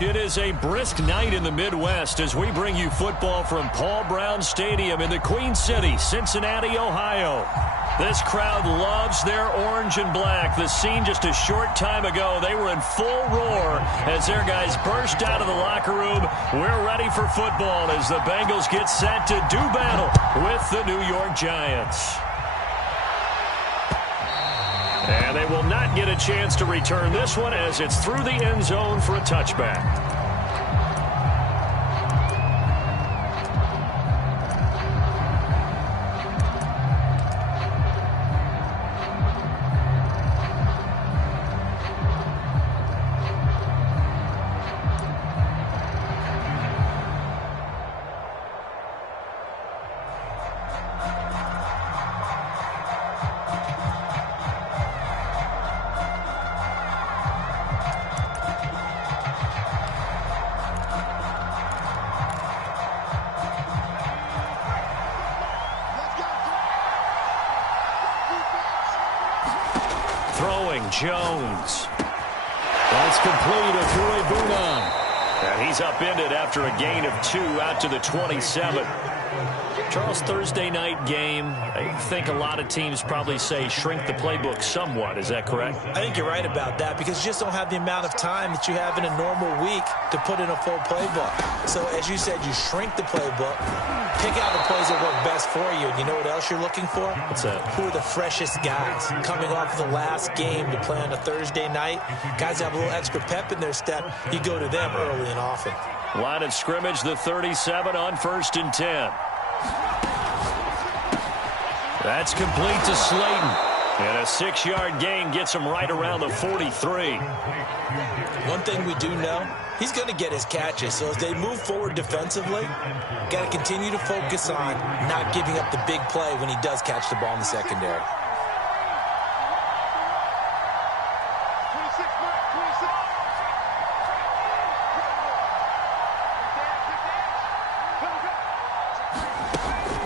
It is a brisk night in the Midwest as we bring you football from Paul Brown Stadium in the Queen City, Cincinnati, Ohio. This crowd loves their orange and black. The scene just a short time ago, they were in full roar as their guys burst out of the locker room. We're ready for football as the Bengals get set to do battle with the New York Giants. And they will not get a chance to return this one as it's through the end zone for a touchback. Jones. That's complete, a throwaway boot on. And he's upended after a gain of 2 out to the 27. Charles, Thursday night game, I think a lot of teams probably say shrink the playbook somewhat. Is that correct? I think you're right about that because you just don't have the amount of time that you have in a normal week to put in a full playbook. So as you said, you shrink the playbook, pick out the plays that work best for you. And you know what else you're looking for? What's that? Who are the freshest guys coming off the last game to play on a Thursday night? Guys that have a little extra pep in their step, you go to them early and often. Line of scrimmage, the 37 on 1st and 10. That's complete to Slayton. And a 6-yard gain gets him right around the 43. One thing we do know, he's going to get his catches. So as they move forward defensively, got to continue to focus on not giving up the big play when he does catch the ball in the secondary.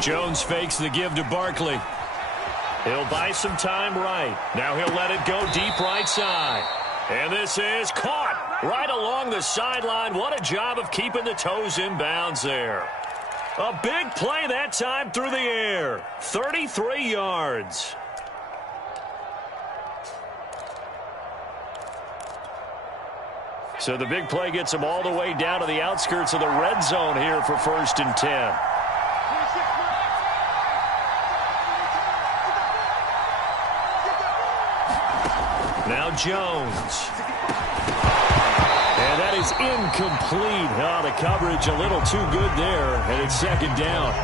Jones fakes the give to Barkley. He'll buy some time right. Now he'll let it go deep right side. And this is caught right along the sideline. What a job of keeping the toes in bounds there. A big play that time through the air. 33 yards. So the big play gets him all the way down to the outskirts of the red zone here for 1st and 10. Now Jones. And that is incomplete. Oh, the coverage a little too good there, and it's 2nd down.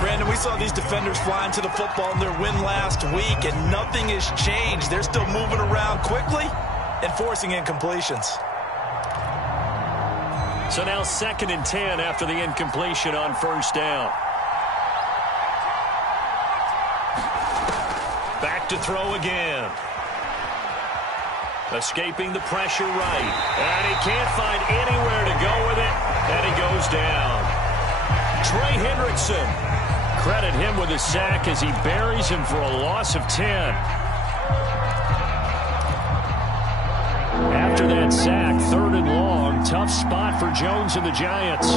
Brandon, we saw these defenders flying to the football in their win last week, and nothing has changed. They're still moving around quickly and forcing incompletions. So now 2nd and 10 after the incompletion on 1st down. Back to throw again. Escaping the pressure right. And he can't find anywhere to go with it. And he goes down. Trey Hendrickson. Credit him with a sack as he buries him for a loss of 10. After that sack, 3rd and long. Tough spot for Jones and the Giants.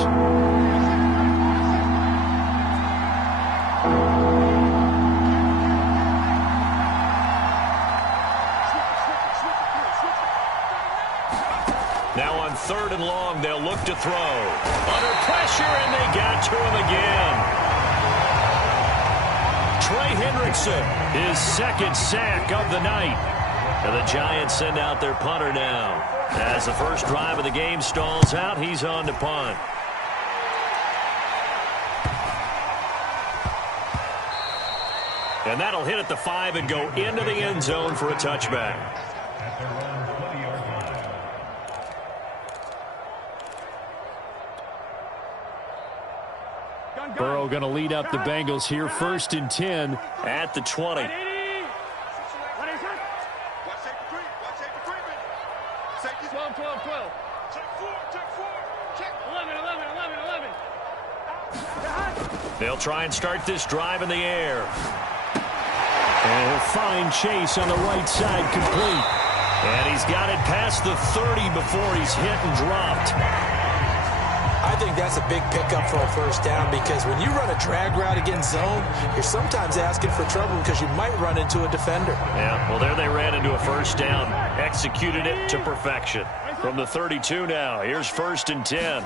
Now on 3rd and long, they'll look to throw. Under pressure, and they got to him again. Trey Hendrickson, his 2nd sack of the night. And the Giants send out their punter now. As the first drive of the game stalls out, he's on to punt. And that'll hit at the 5 and go into the end zone for a touchback. Burrow going to lead up the Bengals here, 1st and 10 at the 20. They'll try and start this drive in the air. And he'll find Chase on the right side, complete. And he's got it past the 30 before he's hit and dropped. I think that's a big pickup for a first down because when you run a drag route against zone, you're sometimes asking for trouble because you might run into a defender. Yeah, well, there they ran into a first down. Executed it to perfection. From the 32 now, here's 1st and 10.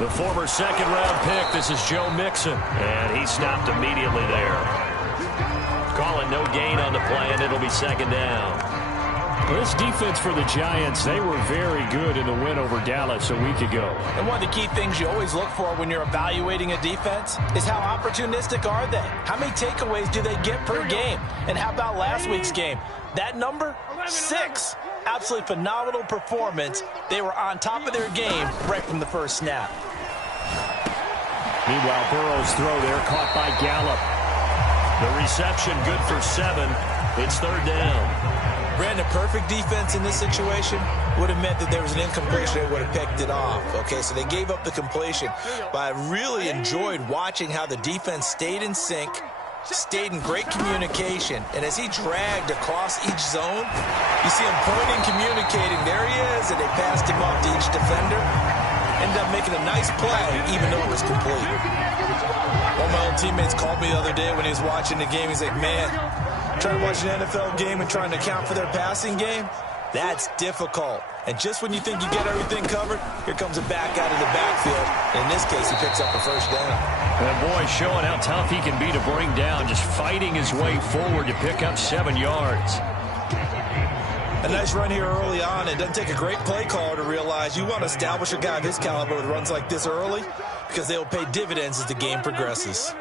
The former second-round pick, this is Joe Mixon. And he stopped immediately there. Calling no gain on the play, and it'll be 2nd down. This defense for the Giants, they were very good in the win over Dallas a week ago. And one of the key things you always look for when you're evaluating a defense is how opportunistic are they? How many takeaways do they get per game? And how about last week's game? That number? 6. Absolutely phenomenal performance. They were on top of their game right from the first snap. Meanwhile, Burrow's throw there caught by Gallup. The reception good for 7. It's 3rd down. Brandon, perfect defense in this situation would have meant that there was an incompletion. They would have picked it off. Okay, so they gave up the completion. But I really enjoyed watching how the defense stayed in sync, stayed in great communication. And as he dragged across each zone, you see him pointing, communicating. There he is, and they passed him off to each defender. Ended up making a nice play, even though it was complete. One of my old teammates called me the other day when he was watching the game. He's like, man, trying to watch an NFL game and trying to account for their passing game, that's difficult. And just when you think you get everything covered, here comes a back out of the backfield. In this case, he picks up a first down. And boy, showing how tough he can be to bring down, just fighting his way forward to pick up 7 yards. A nice run here early on. It doesn't take a great play caller to realize you want to establish a guy of his caliber with runs like this early because they will pay dividends as the game progresses.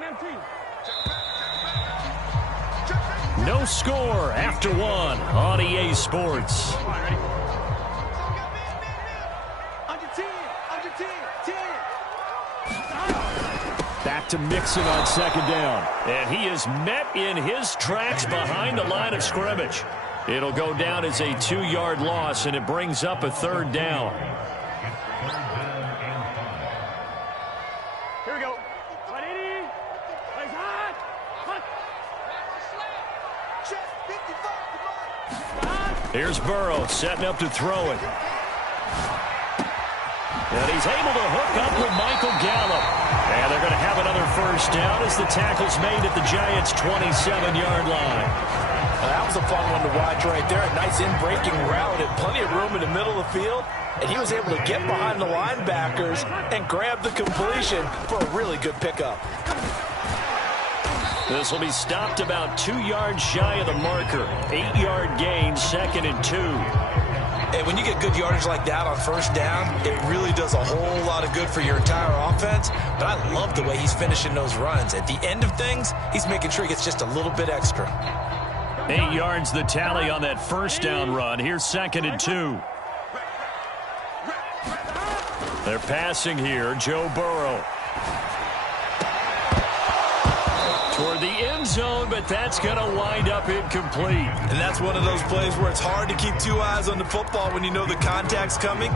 No score after 1 on EA Sports. Back to Mixon on 2nd down. And he is met in his tracks behind the line of scrimmage. It'll go down as a 2-yard loss, and it brings up a 3rd down. Here we go. 180. Plays hot. Here's Burrow setting up to throw it. And he's able to hook up with Michael Gallup. And they're going to have another first down as the tackle's made at the Giants' 27-yard line. That was a fun one to watch right there. A nice in-breaking route and plenty of room in the middle of the field. And he was able to get behind the linebackers and grab the completion for a really good pickup. This will be stopped about 2 yards shy of the marker. 8-yard gain, 2nd and 2. And when you get good yardage like that on first down, it really does a whole lot of good for your entire offense. But I love the way he's finishing those runs. At the end of things, he's making sure he gets just a little bit extra. 8 yards the tally on that first down run. Here's 2nd and 2. They're passing here. Joe Burrow. Toward the end zone, but that's going to wind up incomplete. And that's one of those plays where it's hard to keep 2 eyes on the football when you know the contact's coming,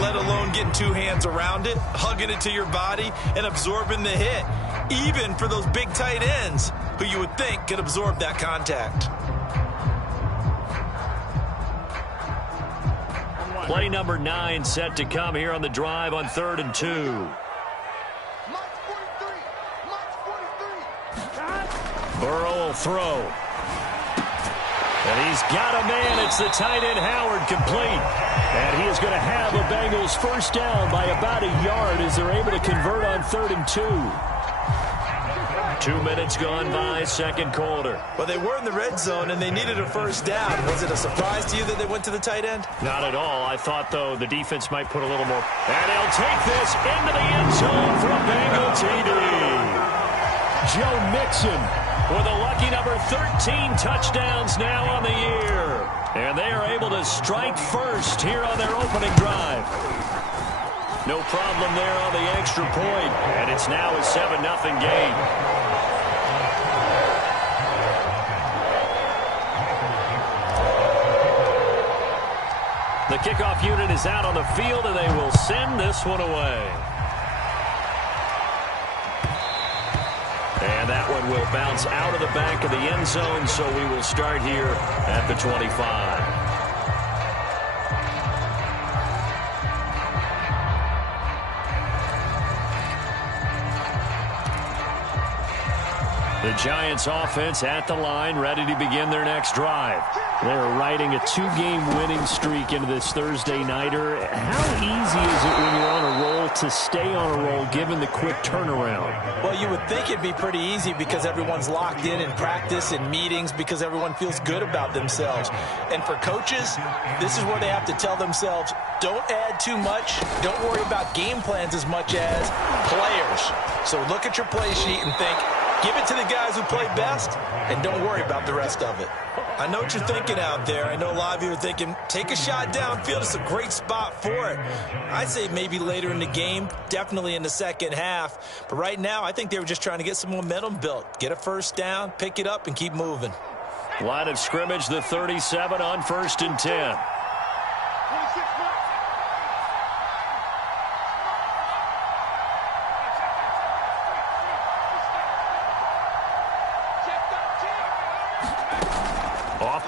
let alone getting 2 hands around it, hugging it to your body, and absorbing the hit, even for those big tight ends who you would think could absorb that contact. Play number 9 set to come here on the drive on 3rd and 2. Burrow will throw. And he's got a man. It's the tight end Howard complete. And he is going to have a Bengals first down by about a yard as they're able to convert on 3rd and 2. 2 minutes gone by, second quarter. Well, they were in the red zone, and they needed a first down. Was it a surprise to you that they went to the tight end? Not at all. I thought, though, the defense might put a little more. And he'll take this into the end zone for a Bengal TD. Joe Mixon with a lucky number 13 touchdowns now on the year. And they are able to strike first here on their opening drive. No problem there on the extra point. And it's now a 7-0 game. The kickoff unit is out on the field, and they will send this one away. And And that one will bounce out of the back of the end zone, so we will start here at the 25. The Giants offense at the line, ready to begin their next drive. They're riding a 2-game winning streak into this Thursday nighter. How easy is it when you're on a roll to stay on a roll given the quick turnaround? Well, you would think it'd be pretty easy because everyone's locked in practice and meetings because everyone feels good about themselves. And for coaches, this is where they have to tell themselves, don't add too much. Don't worry about game plans as much as players. So look at your play sheet and think, give it to the guys who play best, and don't worry about the rest of it. I know what you're thinking out there. I know a lot of you are thinking, take a shot downfield. It's a great spot for it. I'd say maybe later in the game, definitely in the second half. But right now, I think they were just trying to get some momentum built. Get a first down, pick it up, and keep moving. Line of scrimmage, the 37 on 1st and 10.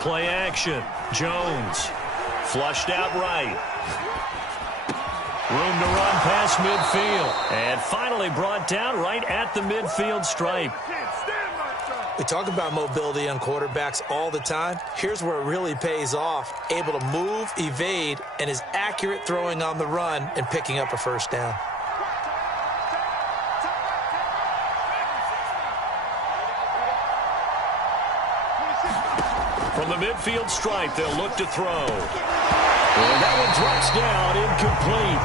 Play action. Jones. Flushed out right. Room to run past midfield. And finally brought down right at the midfield stripe. We talk about mobility on quarterbacks all the time. Here's where it really pays off. Able to move, evade, and is accurate throwing on the run and picking up a first down. From the midfield stripe, they'll look to throw. And that one drops down, incomplete.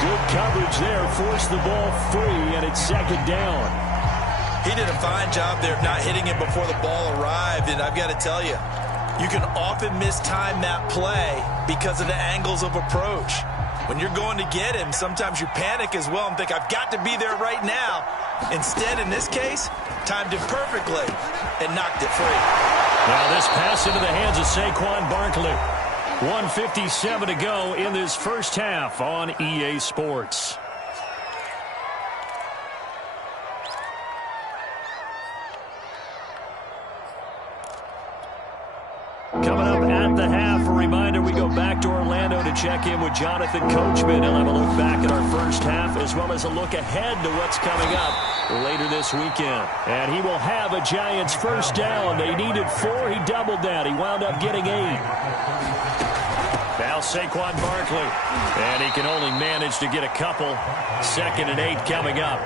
Good coverage there, forced the ball free, and it's second down. He did a fine job there of not hitting it before the ball arrived, and I've got to tell you, you can often mistime that play because of the angles of approach. When you're going to get him, sometimes you panic as well and think, I've got to be there right now. Instead, in this case, timed it perfectly and knocked it free. Now this pass into the hands of Saquon Barkley. 1:57 to go in this first half on EA Sports. Coming up at the half, a reminder, we go back to Orlando to check in with Jonathan Coachman. He'll have a look back at our first half as well as a look ahead to what's coming up later this weekend. And he will have a Giants first down. They needed 4. He doubled that. He wound up getting 8. Now Saquon Barkley. And he can only manage to get a couple. 2nd and 8 coming up.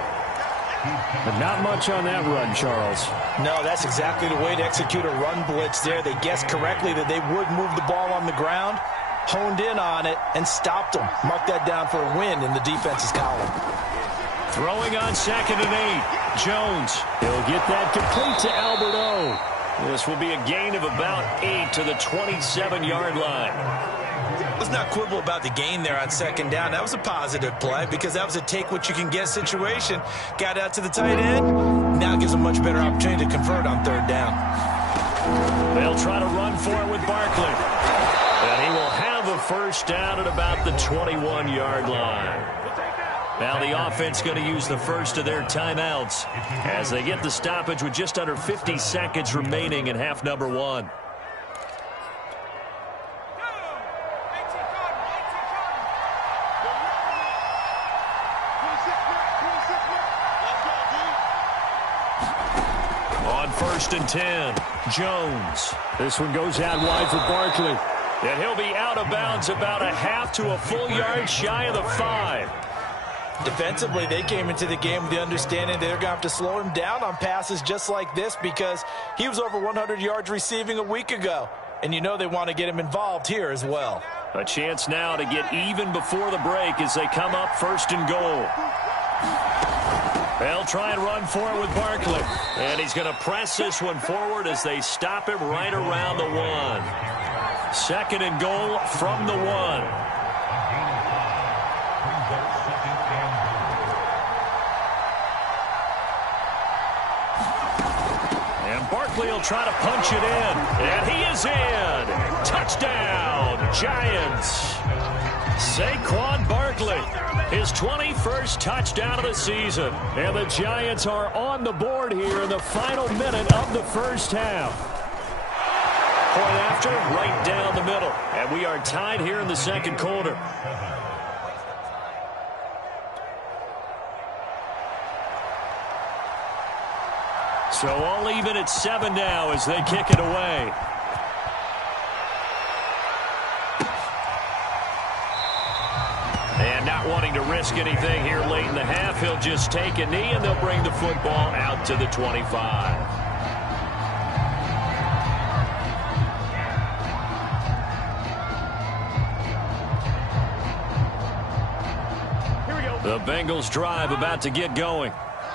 But not much on that run, Charles. No, that's exactly the way to execute a run blitz there. They guessed correctly that they would move the ball on the ground, honed in on it, and stopped them. Mark that down for a win in the defense's column. Throwing on 2nd and 8. Jones. He'll get that complete to Albert O. This will be a gain of about 8 to the 27-yard line. Let's not quibble about the gain there on 2nd down. That was a positive play because that was a take-what-you-can-get situation. Got out to the tight end. Now gives them much better opportunity to convert on 3rd down. They'll try to run for it with Barkley. And he will have a first down at about the 21-yard line. Now the offense going to use the first of their timeouts as they get the stoppage with just under 50 seconds remaining in half number 1. On 1st and 10, Jones. This one goes out wide for Barkley. And he'll be out of bounds about a half to a full yard shy of the 5. Defensively, they came into the game with the understanding they're going to have to slow him down on passes just like this because he was over 100 yards receiving a week ago. And you know they want to get him involved here as well. A chance now to get even before the break as they come up 1st and goal. They'll try and run for it with Barkley. And he's going to press this one forward as they stop him right around the 1. 2nd and goal from the 1. Barkley will try to punch it in, and he is in. Touchdown, Giants. Saquon Barkley, his 21st touchdown of the season. And the Giants are on the board here in the final minute of the first half. Point after, right down the middle. And we are tied here in the second quarter. So all even at 7 now as they kick it away. And not wanting to risk anything here late in the half, he'll just take a knee and they'll bring the football out to the 25. The Bengals drive about to get going.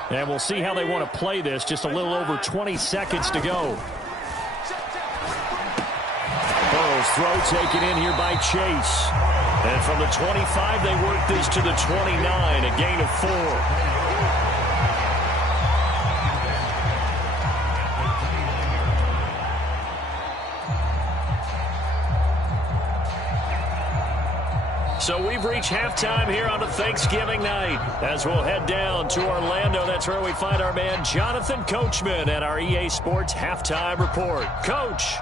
And we'll see how they want to play this. Just a little over 20 seconds to go. Burrow's throw taken in here by Chase. And from the 25, they work this to the 29, a gain of 4. So we've reached halftime here on a Thanksgiving night. As we'll head down to Orlando, that's where we find our man Jonathan Coachman at our EA Sports Halftime Report. Coach.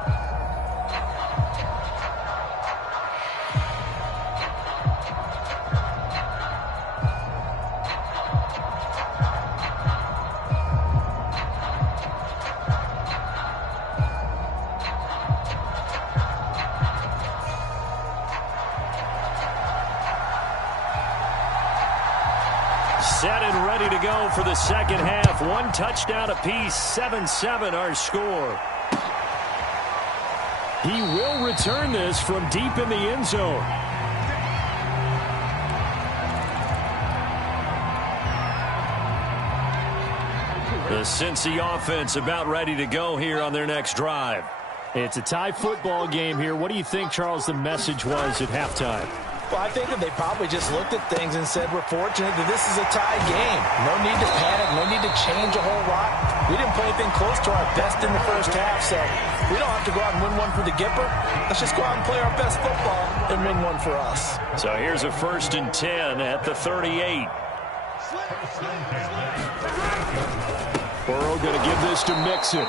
Set and ready to go for the second half. One touchdown apiece, 7-7 our score. He will return this from deep in the end zone. The Cincy offense about ready to go here on their next drive. It's a tie football game here. What do you think, Charles, the message was at halftime? Well, I think that they probably just looked at things and said, we're fortunate that this is a tie game. No need to panic, no need to change a whole lot. We didn't play anything close to our best in the first half, so we don't have to go out and win one for the Gipper. Let's just go out and play our best football and win one for us. So here's a 1st and 10 at the 38. Burrow going to give this to Mixon.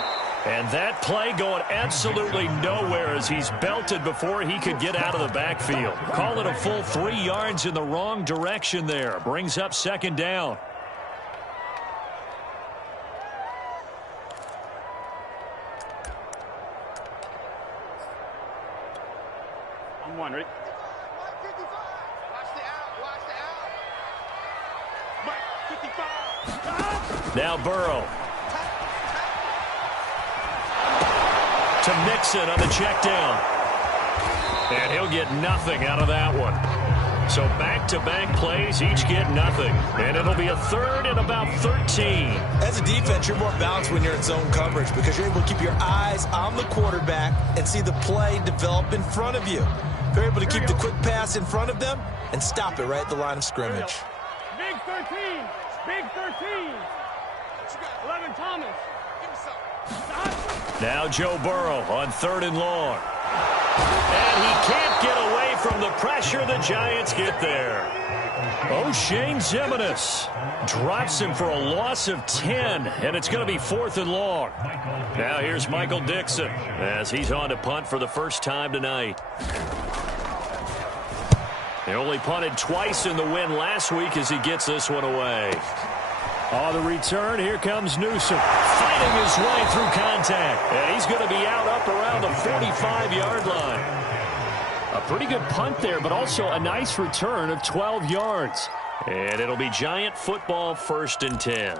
And that play going absolutely nowhere as he's belted before he could get out of the backfield. Call it a full 3 yards in the wrong direction there. Brings up second down. On one, ready? Now Burrow. To Mixon on the check down. And he'll get nothing out of that one. So back-to-back plays, each get nothing. And it'll be a 3rd and about 13. As a defense, you're more balanced when you're in zone coverage because you're able to keep your eyes on the quarterback and see the play develop in front of you. You're able to keep the quick pass in front of them and stop it right at the line of scrimmage. Big 13. Big 13. 11 Thomas. Now Joe Burrow on 3rd and long. And he can't get away from the pressure. The Giants get there. O'Shane Ximines drops him for a loss of 10, and it's going to be 4th and long. Now here's Michael Dixon as he's on to punt for the first time tonight. He only punted twice in the win last week as he gets this one away. On the return, here comes Newsom, fighting his way through contact. And he's going to be out up around the 45-yard line. A pretty good punt there, but also a nice return of 12 yards. And it'll be Giant football 1st and 10.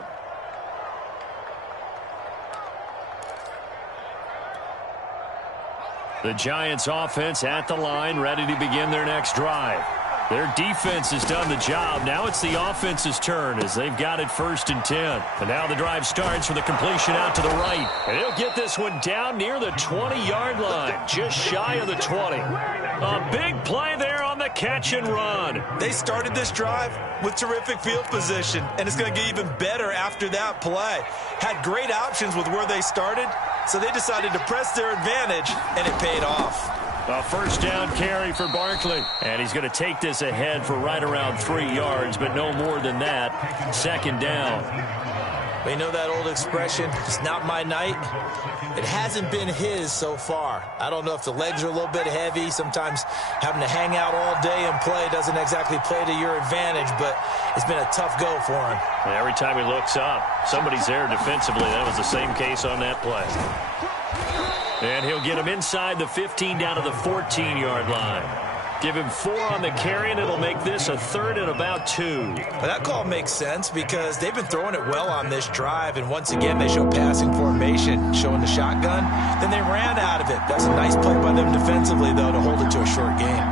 The Giants offense at the line, ready to begin their next drive. Their defense has done the job. Now it's the offense's turn as they've got it 1st and 10. And now the drive starts with a completion out to the right. And he'll get this one down near the 20-yard line, just shy of the 20. A big play there on the catch and run. They started this drive with terrific field position, and it's going to get even better after that play. Had great options with where they started, so they decided to press their advantage, and it paid off. A first down carry for Barkley. And he's going to take this ahead for right around 3 yards, but no more than that. Second down. You know that old expression, it's not my night? It hasn't been his so far. I don't know if the legs are a little bit heavy. Sometimes having to hang out all day and play doesn't exactly play to your advantage, but it's been a tough go for him. And every time he looks up, somebody's there defensively. That was the same case on that play. And he'll get him inside the 15 down to the 14-yard line. Give him 4 on the carry, and it'll make this a 3rd and about 2. But that call makes sense because they've been throwing it well on this drive, and once again they show passing formation, showing the shotgun. Then they ran out of it. That's a nice play by them defensively, though, to hold it to a short game.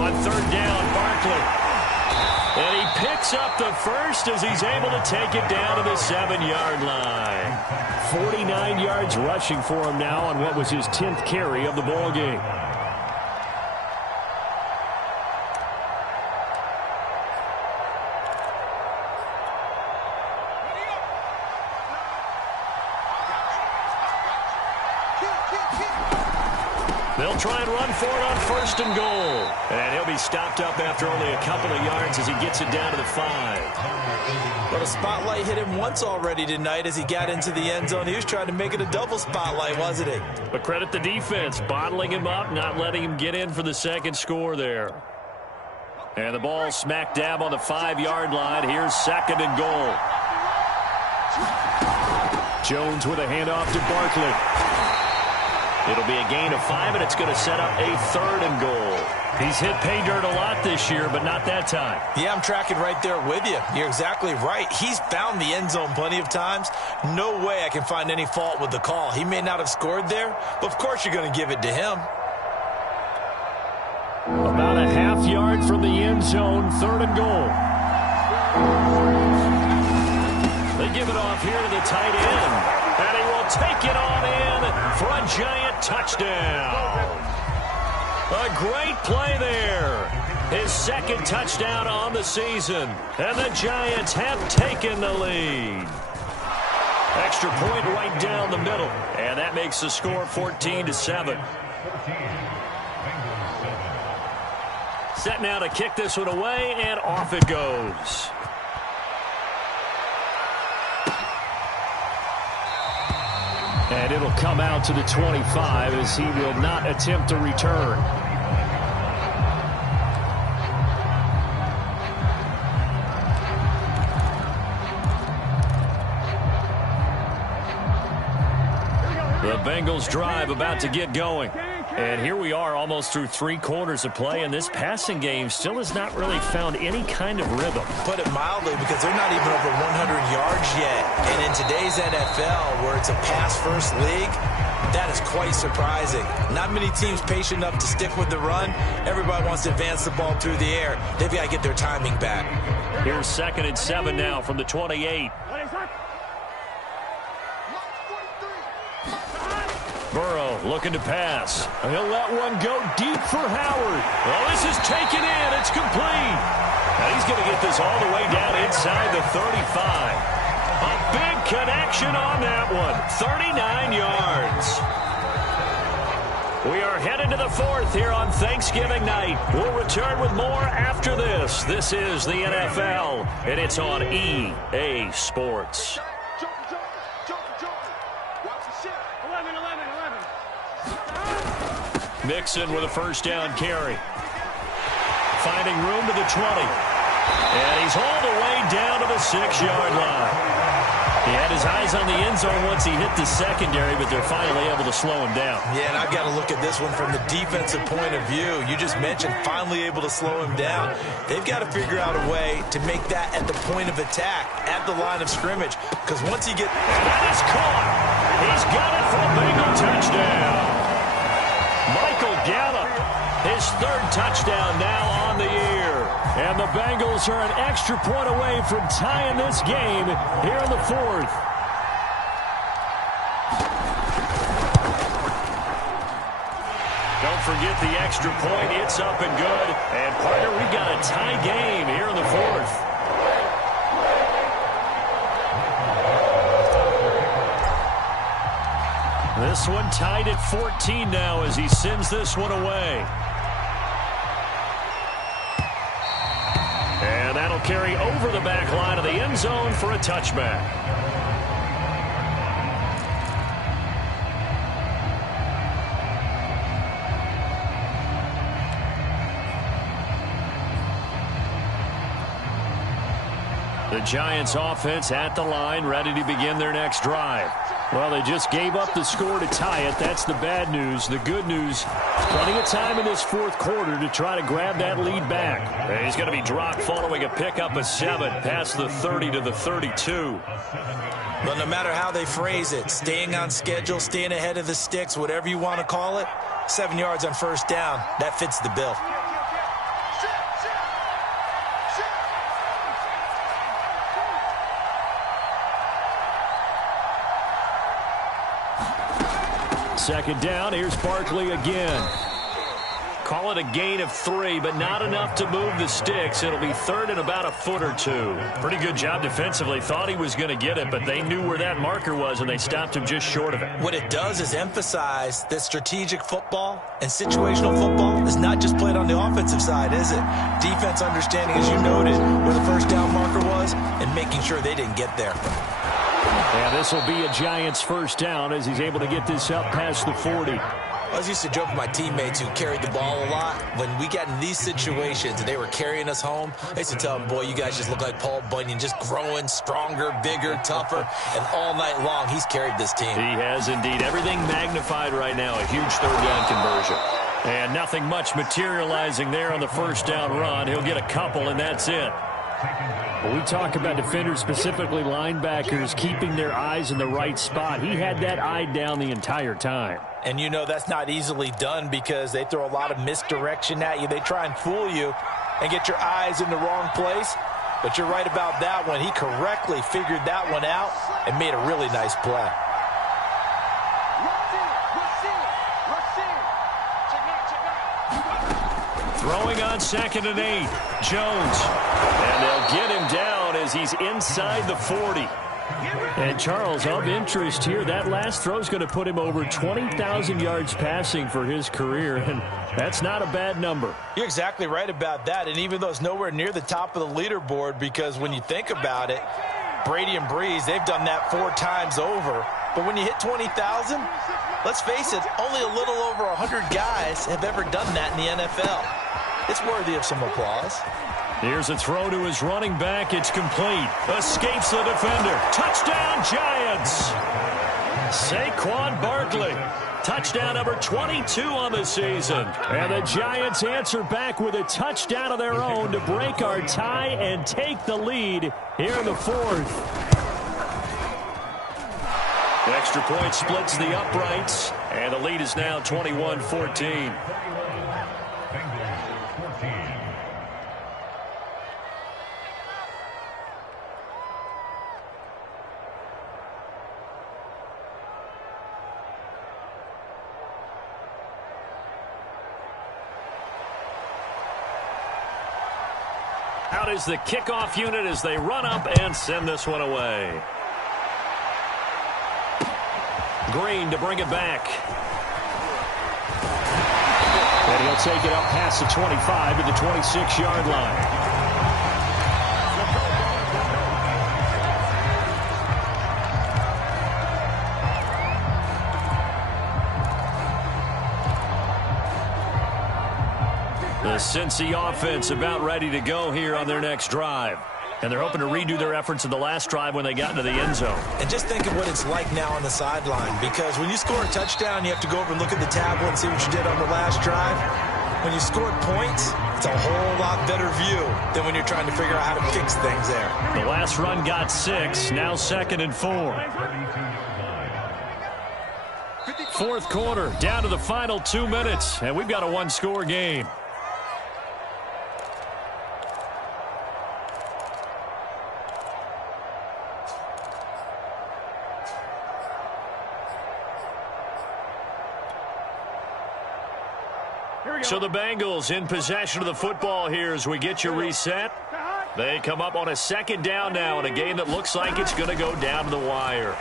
On 3rd down, Barkley. And he picks up the first as he's able to take it down to the 7-yard line. 49 yards rushing for him now on what was his 10th carry of the ball game. They'll try and run for it on 1st and goal. And he'll be stopped up after only a couple of yards as he gets it down to the 5. But a spotlight hit him once already tonight as he got into the end zone. He was trying to make it a double spotlight, wasn't he? But credit the defense, bottling him up, not letting him get in for the second score there. And the ball smack dab on the 5-yard line. Here's 2nd and goal. Jones with a handoff to Barkley. It'll be a gain of 5, and it's going to set up a 3rd and goal. He's hit pay dirt a lot this year, but not that time. Yeah, I'm tracking right there with you. You're exactly right. He's found the end zone plenty of times. No way I can find any fault with the call. He may not have scored there, but of course you're going to give it to him. About a half yard from the end zone, 3rd and goal. They give it off here to the tight end. And he will take it on in for a giant touchdown. A great play there. His 2nd touchdown on the season. And the Giants have taken the lead. Extra point right down the middle. And that makes the score 14-7. Set now to kick this one away, and off it goes. And it'll come out to the 25 as he will not attempt a return. The Bengals drive about to get going. And here we are almost through 3 quarters of play, and this passing game still has not really found any kind of rhythm. Put it mildly, because they're not even over 100 yards yet. And in today's NFL, where it's a pass-first league, that is quite surprising. Not many teams patient enough to stick with the run. Everybody wants to advance the ball through the air. They've got to get their timing back. Here's 2nd and 7 now from the 28. Burrow looking to pass. He'll let one go deep for Howard. Well, this is taken in. It's complete. Now he's going to get this all the way down inside the 35. A big connection on that one. 39 yards. We are headed to the 4th here on Thanksgiving night. We'll return with more after this. This is the NFL, and it's on EA Sports. Mixon with a first down carry. Finding room to the 20. And he's hauled away down to the 6-yard line. He had his eyes on the end zone once he hit the secondary, but they're finally able to slow him down. Yeah, and I've got to look at this one from the defensive point of view. You just mentioned finally able to slow him down. They've got to figure out a way to make that at the point of attack, at the line of scrimmage, because once you get... And that is caught. He's got it for a Bengal touchdown. Michael Gallup, his 3rd touchdown now on the year. And the Bengals are an extra point away from tying this game here in the 4th. Don't forget the extra point. It's up and good. And, partner, we've got a tie game here in the 4th. This one tied at 14 now as he sends this one away. And that'll carry over the back line of the end zone for a touchback. The Giants offense at the line, ready to begin their next drive. Well, they just gave up the score to tie it. That's the bad news. The good news, plenty of time in this fourth quarter to try to grab that lead back. And he's going to be dropped following a pickup of 7 past the 30 to the 32. But no matter how they phrase it, staying on schedule, staying ahead of the sticks, whatever you want to call it, 7 yards on first down, that fits the bill. Second down, here's Barkley again. Call it a gain of 3, but not enough to move the sticks. It'll be third and about a foot or 2. Pretty good job defensively. Thought he was going to get it, but they knew where that marker was, and they stopped him just short of it. What it does is emphasize that strategic football and situational football is not just played on the offensive side, is it? Defense understanding, as you noted, where the first down marker was and making sure they didn't get there. Yeah, this will be a Giants first down as he's able to get this up past the 40. I was used to joke with my teammates who carried the ball a lot. When we got in these situations and they were carrying us home, I used to tell them, boy, you guys just look like Paul Bunyan, just growing stronger, bigger, tougher, and all night long he's carried this team. He has indeed. Everything magnified right now, a huge third down conversion. And nothing much materializing there on the first down run. He'll get a couple, and that's it. When we talk about defenders, specifically linebackers, keeping their eyes in the right spot, he had that eye down the entire time. And you know that's not easily done because they throw a lot of misdirection at you. They try and fool you and get your eyes in the wrong place. But you're right about that one. He correctly figured that one out and made a really nice play. Throwing on 2nd and 8. Jones. And they'll get him down as he's inside the 40. And, Charles, of interest here, that last throw is going to put him over 20,000 yards passing for his career, and that's not a bad number. You're exactly right about that, and even though it's nowhere near the top of the leaderboard, because when you think about it, Brady and Breeze, they've done that 4 times over. But when you hit 20,000, let's face it, only a little over 100 guys have ever done that in the NFL. It's worthy of some applause. Here's a throw to his running back. It's complete. Escapes the defender. Touchdown, Giants. Saquon Barkley. Touchdown number 22 on the season. And the Giants answer back with a touchdown of their own to break our tie and take the lead here in the fourth. The extra point splits the uprights, and the lead is now 21-14. Out is the kickoff unit as they run up and send this one away. Green to bring it back. And he'll take it up past the 25 to the 26-yard line. The Cincy offense about ready to go here on their next drive. And they're hoping to redo their efforts in the last drive when they got into the end zone. And just think of what it's like now on the sideline, because when you score a touchdown, you have to go over and look at the tablet and see what you did on the last drive. When you scored points, it's a whole lot better view than when you're trying to figure out how to fix things there. The last run got 6, now 2nd and 4. Fourth quarter, down to the final 2 minutes, and we've got a one-score game. So the Bengals in possession of the football here as we get you reset. They come up on a 2nd down now in a game that looks like it's going to go down to the wire.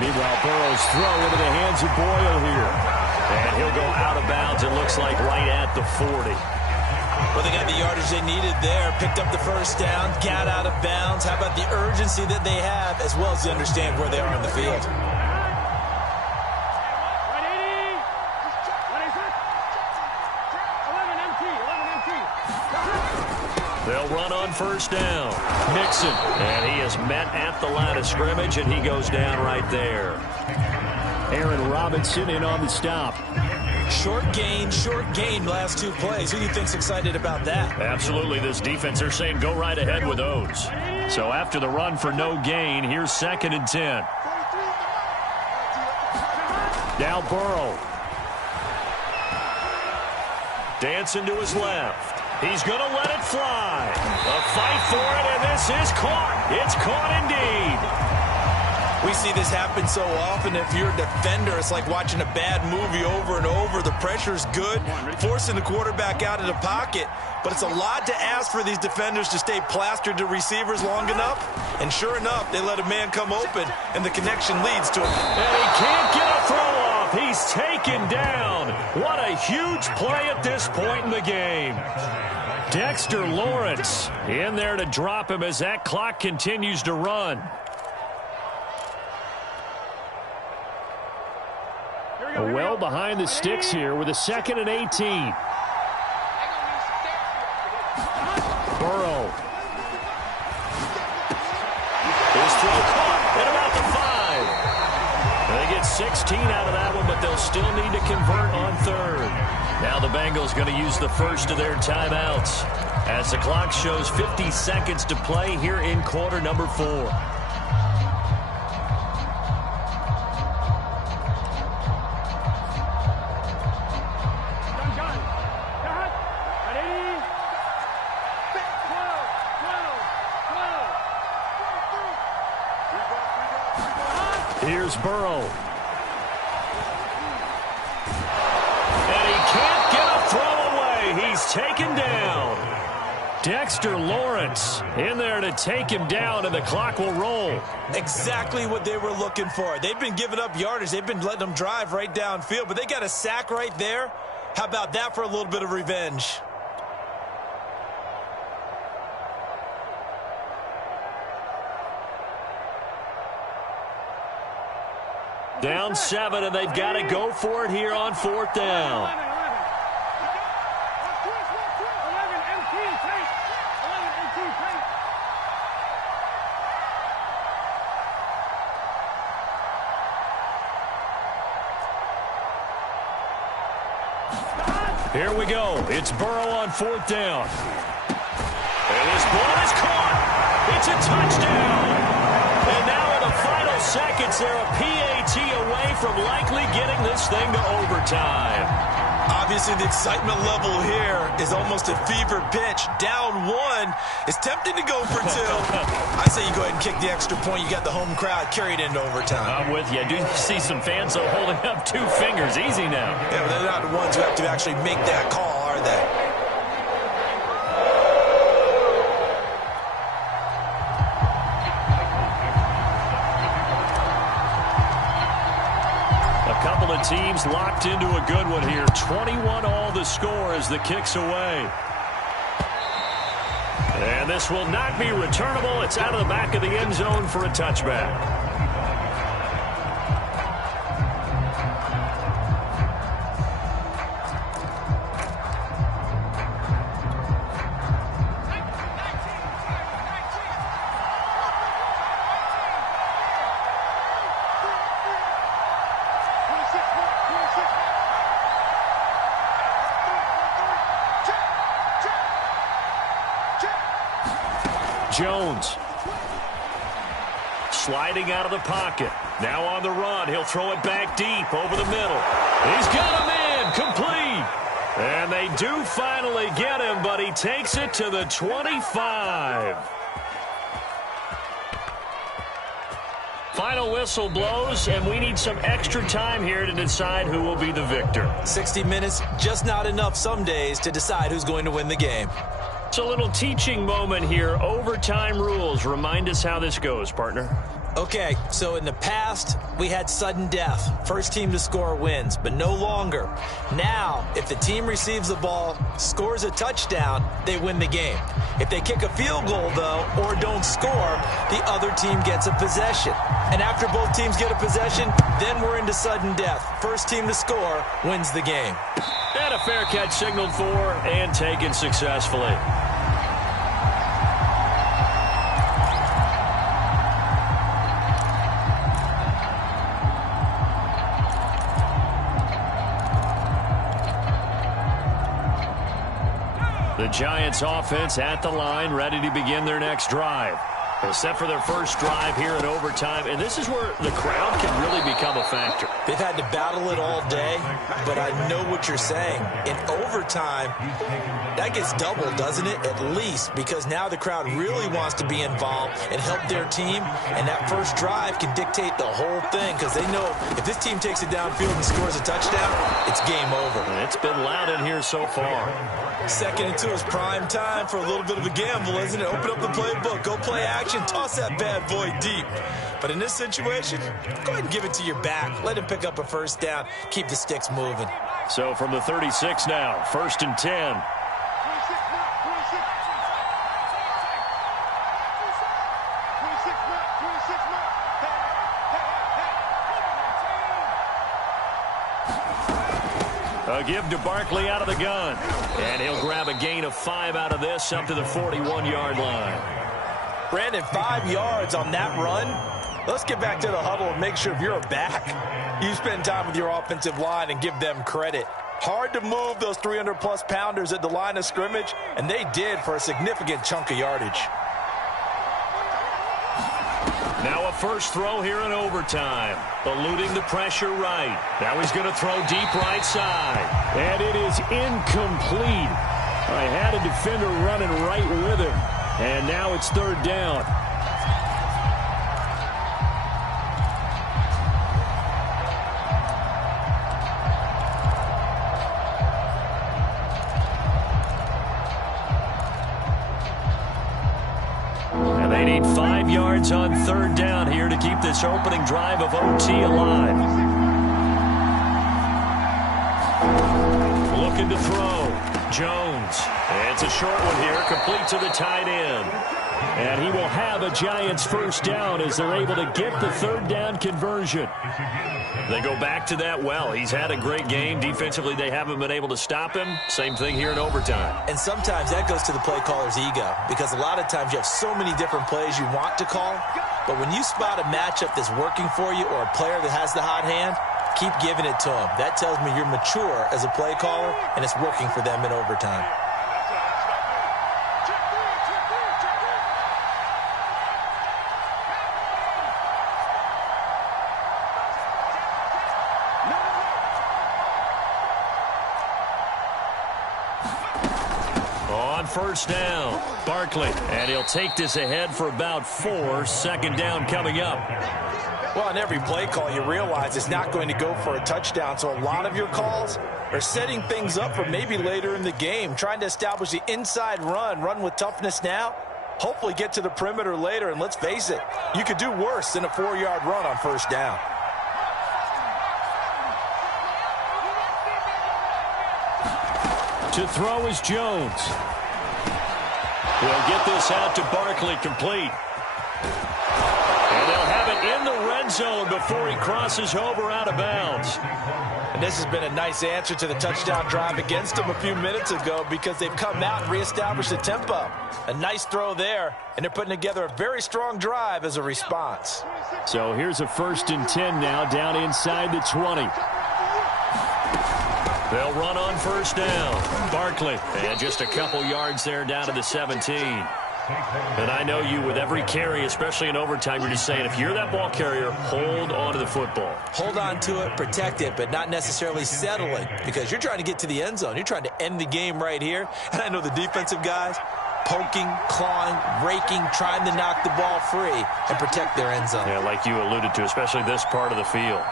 Meanwhile, Burrow's throw into the hands of Boyle here. And he'll go out of bounds, it looks like, right at the 40. Well, they got the yardage they needed there, picked up the first down, got out of bounds. How about the urgency that they have, as well as they understand where they are on the field? They'll run on first down. Mixon, and he is met at the line of scrimmage, and he goes down right there. Aaron Robinson in on the stop. Short gain last two plays. Who do you think's excited about that? Absolutely. This defense, they're saying go right ahead with those. So after the run for no gain, here's 2nd and 10. Now Burrow. Dancing to his left. He's going to let it fly. A fight for it, and this is caught. It's caught indeed. We see this happen so often. If you're a defender, it's like watching a bad movie over and over. The pressure's good, forcing the quarterback out of the pocket. But it's a lot to ask for these defenders to stay plastered to receivers long enough. And sure enough, they let a man come open, and the connection leads to him. And he can't get a throw off. He's taken down. What a huge play at this point in the game. Dexter Lawrence in there to drop him as that clock continues to run. Well behind the sticks here with a 2nd and 18. Burrow. His throw caught at about the 5. They get 16 out of that one, but they'll still need to convert on 3rd. Now the Bengals going to use the first of their timeouts as the clock shows 50 seconds to play here in quarter number 4. Here's Burrow. And he can't get a throw away. He's taken down. Dexter Lawrence in there to take him down, and the clock will roll. Exactly what they were looking for. They've been giving up yardage. They've been letting them drive right downfield, but they got a sack right there. How about that for a little bit of revenge? Down 7, and they've got to go for it here on 4th down. Here we go. It's Burrow on 4th down. And this ball is caught. It's a touchdown. And now in the final seconds, they're a PAT away from likely getting this thing to overtime. Obviously, the excitement level here is almost a fever pitch. Down 1. It's tempting to go for 2. I say you go ahead and kick the extra point. You got the home crowd. Carry it into overtime. I'm with you. I do see some fans holding up 2 fingers. Easy now. Yeah, but they're not the ones who have to actually make that call, are they? Teams locked into a good one here. 21 all the score as the kick's away. And this will not be returnable. It's out of the back of the end zone for a touchback. Jones sliding out of the pocket. Now on the run. He'll throw it back deep over the middle. He's got a man complete. And they do finally get him, but he takes it to the 25. Final whistle blows, and we need some extra time here to decide who will be the victor. 60 minutes, just not enough some days to decide who's going to win the game. It's a little teaching moment here. Overtime rules. Remind us how this goes, partner. Okay, so in the past, we had sudden death. First team to score wins, but no longer. Now, if the team receives the ball, scores a touchdown, they win the game. If they kick a field goal, though, or don't score, the other team gets a possession. And after both teams get a possession, then we're into sudden death. First team to score wins the game. And a fair catch signaled for and taken successfully. The Giants offense at the line, ready to begin their next drive. They're set for their first drive here in overtime, and this is where the crowd can really become a factor. They've had to battle it all day, but I know what you're saying. In overtime, that gets doubled, doesn't it? At least, because now the crowd really wants to be involved and help their team, and that first drive can dictate the whole thing, because they know if this team takes it downfield and scores a touchdown, it's game over. And it's been loud in here so far. Second and 2 is prime time for a little bit of a gamble, isn't it? Open up the playbook, go play action, toss that bad boy deep. But in this situation, go ahead and give it to your back. Let him pick up a first down. Keep the sticks moving. So from the 36 now, 1st and 10. A give to Barkley out of the gun. And he'll grab a gain of 5 out of this up to the 41-yard line. Brandon, 5 yards on that run. Let's get back to the huddle and make sure if you're a back, you spend time with your offensive line and give them credit. Hard to move those 300-plus pounders at the line of scrimmage, and they did for a significant chunk of yardage. Now a first throw here in overtime. Eluding the pressure right. Now he's going to throw deep right side. And it is incomplete. I had a defender running right with him. And now it's 3rd down. And they need 5 yards on 3rd down here to keep this opening drive of OT alive. Looking to throw. Jones. It's a short one here, complete to the tight end. And he will have a Giants first down as they're able to get the 3rd down conversion. They go back to that well. He's had a great game. Defensively, they haven't been able to stop him. Same thing here in overtime. And sometimes that goes to the play caller's ego, because a lot of times you have so many different plays you want to call, but when you spot a matchup that's working for you or a player that has the hot hand, keep giving it to him. That tells me you're mature as a play caller, and it's working for them in overtime. On first down, Barkley, and he'll take this ahead for about 4. 2nd down coming up. Well, on every play call, you realize it's not going to go for a touchdown, so a lot of your calls are setting things up for maybe later in the game, trying to establish the inside run with toughness now, hopefully get to the perimeter later, and let's face it, you could do worse than a 4-yard run on first down. To throw is Jones. He'll get this out to Barkley, complete. And they'll have it in the red zone before he crosses over out of bounds. And this has been a nice answer to the touchdown drive against them a few minutes ago, because they've come out and reestablished the tempo. A nice throw there, and they're putting together a very strong drive as a response. So here's a 1st and 10 now, down inside the 20. They'll run on first down. Barkley, and just a couple yards there down to the 17. And I know you, with every carry, especially in overtime, you're just saying, if you're that ball carrier, hold on to the football. Hold on to it, protect it, but not necessarily settling, because you're trying to get to the end zone. You're trying to end the game right here. And I know the defensive guys, poking, clawing, raking, trying to knock the ball free and protect their end zone. Yeah, like you alluded to, especially this part of the field.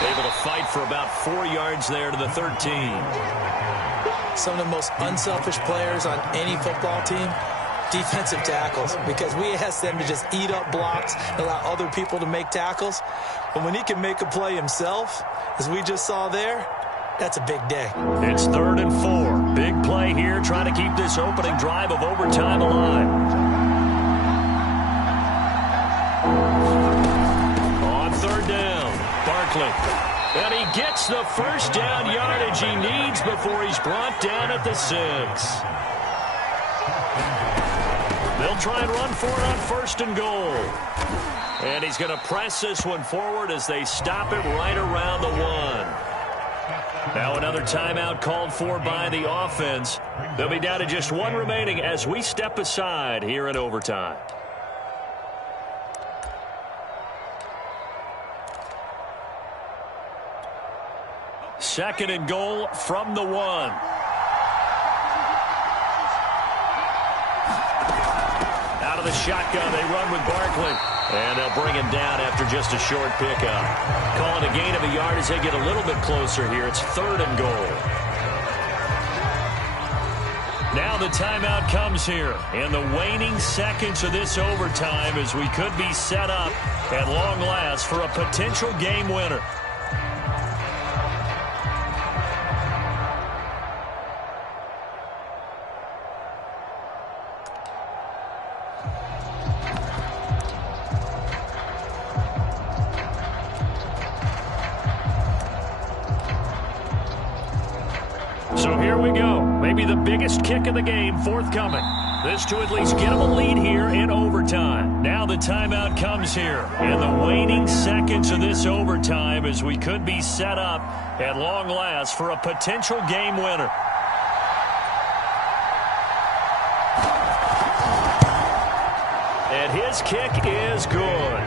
Able to fight for about 4 yards there to the 13. Some of the most unselfish players on any football team, defensive tackles, because we ask them to just eat up blocks, allow other people to make tackles. But when he can make a play himself, as we just saw there, that's a big day. It's 3rd and 4. Big play here, trying to keep this opening drive of overtime alive. On 3rd down, Barkley. And he gets the first down yardage he needs before he's brought down at the 6. They'll try and run for it on 1st and goal. And he's going to press this one forward as they stop it right around the 1. Now another timeout called for by the offense. They'll be down to just 1 remaining as we step aside here in overtime. Second and goal from the 1. Out of the shotgun, they run with Barkley. And they'll bring him down after just a short pickup. Calling a gain of a yard as they get a little bit closer here. It's 3rd and goal. Now the timeout comes here in the waning seconds of this overtime as we could be set up at long last for a potential game winner. So here we go. Maybe the biggest kick of the game forthcoming. This to at least get them a lead here in overtime. Now the timeout comes here in the waning seconds of this overtime as we could be set up at long last for a potential game winner. And his kick is good.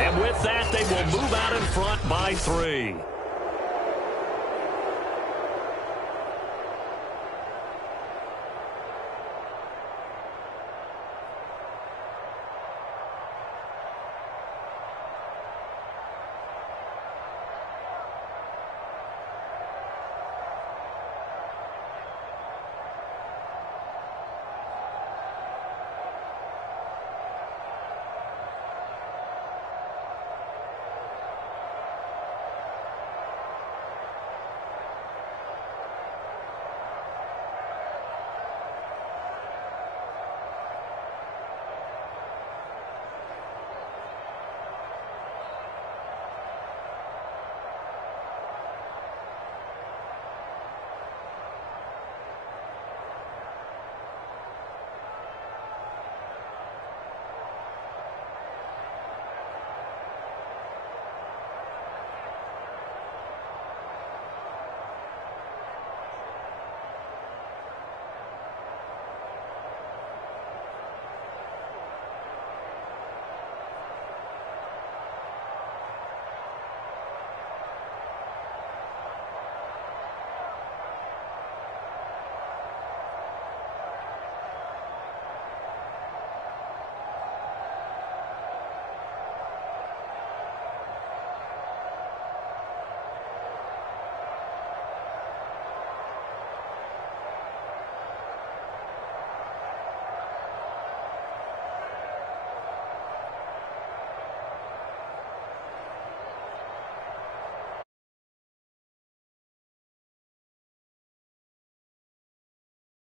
And with that, they will move out in front by 3.